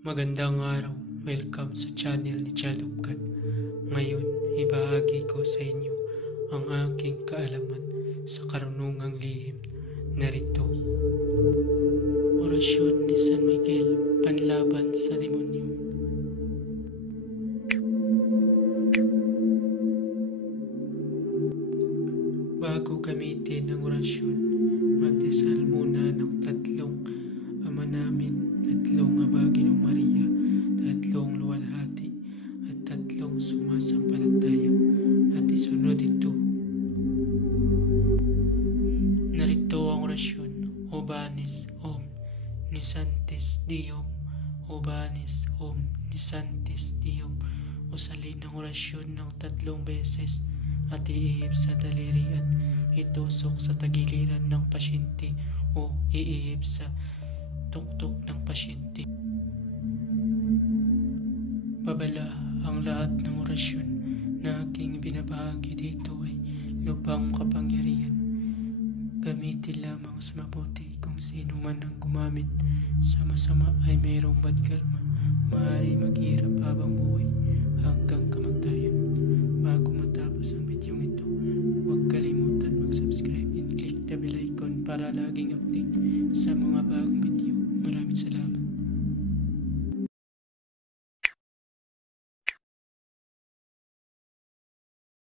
Magandang araw, welcome sa channel ni Child of God. Ngayon, ibahagi ko sa inyo ang aking kaalaman sa karunungang lihim. Narito, orasyon ni San Miguel panlaban sa demonyo. Bago gamitin ang orasyon, magdasal muna ng tatlong Ama Namin, tatlong Aba Ginoong Maria, tatlong luwalhati, at tatlong sumasampalataya, at isunod ito. Narito ang orasyon: Obanis Om Nisantis Diom, Obanis Om Nisantis Diom. Usalin ang orasyon ng 3 beses at iihip sa daliri at itusok sa tagiliran ng pasyente o iihip sa tuktok ng pasyente. Babala, ang lahat ng orasyon na aking binabahagi dito ay lubhang kapangyarihan. Gamitin lamang sa mabuti. Kung sino man ang gumamit sa masama ay mayroong bad karma. Maaari maghirap habang buhay hanggang kamatayan. Bago matapos ang video ito, huwag kalimutan mag-subscribe and click the bell icon para laging update sa mga